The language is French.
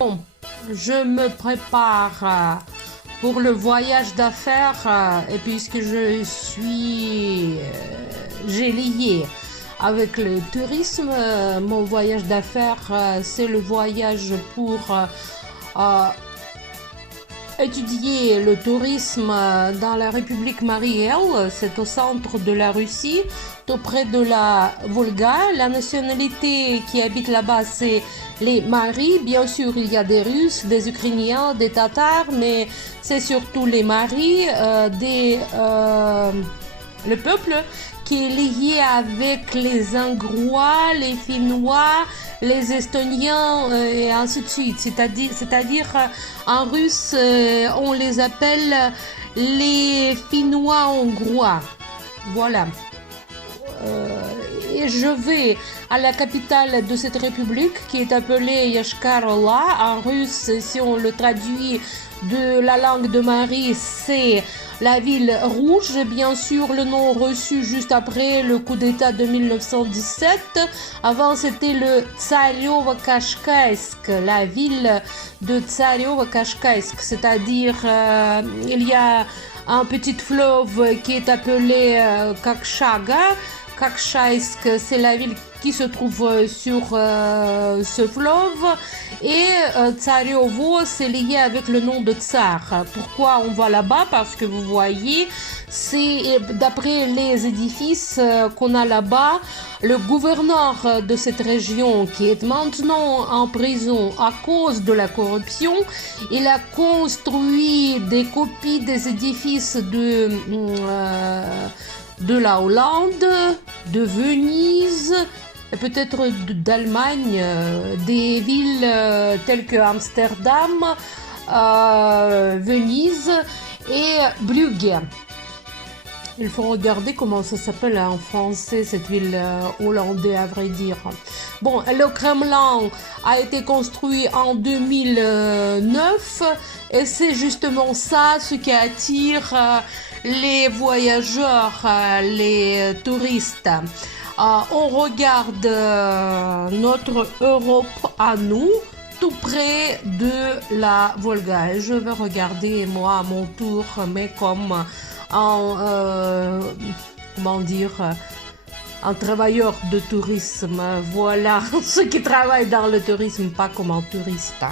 Bon, je me prépare pour le voyage d'affaires et puisque j'ai lié avec le tourisme, mon voyage d'affaires, c'est le voyage pour euh, étudier le tourisme dans la République Marie-El, c'est au centre de la Russie, tout près de la Volga. La nationalité qui habite là-bas, c'est les Maris. Bien sûr, il y a des Russes, des Ukrainiens, des Tatars, mais c'est surtout les Maris, le peuple qui est lié avec les Hongrois, les Finnois, les Estoniens et ainsi de suite. C'est-à-dire en russe, on les appelle les Finnois hongrois. Voilà. Et je vais à la capitale de cette république qui est appelée Yashkar-Ola. En russe, si on le traduit de la langue de Marie, c'est la ville rouge. Bien sûr, le nom reçu juste après le coup d'État de 1917. Avant, c'était le Tsarevo-Kashkaïsk, la ville de Tsarevo-Kashkaïsk. C'est-à-dire, il y a un petit fleuve qui est appelé Kakshaga. Kakchaïsk, c'est la ville qui se trouve sur ce fleuve, et Tsarevo, c'est lié avec le nom de Tsar. Pourquoi on va là-bas? Parce que vous voyez, c'est d'après les édifices qu'on a là-bas, le gouverneur de cette région, qui est maintenant en prison à cause de la corruption, il a construit des copies des édifices de la Hollande, de Venise, et peut-être d'Allemagne, des villes telles que Amsterdam, Venise et Brugge. Il faut regarder comment ça s'appelle en français, cette ville hollandaise, à vrai dire. Bon, le Kremlin a été construit en 2009 et c'est justement ça ce qui attire les voyageurs, les touristes. On regarde notre Europe à nous, tout près de la Volga. Et je vais regarder moi à mon tour, mais comme un travailleur de tourisme. Voilà, ceux qui travaillent dans le tourisme, pas comme un touriste.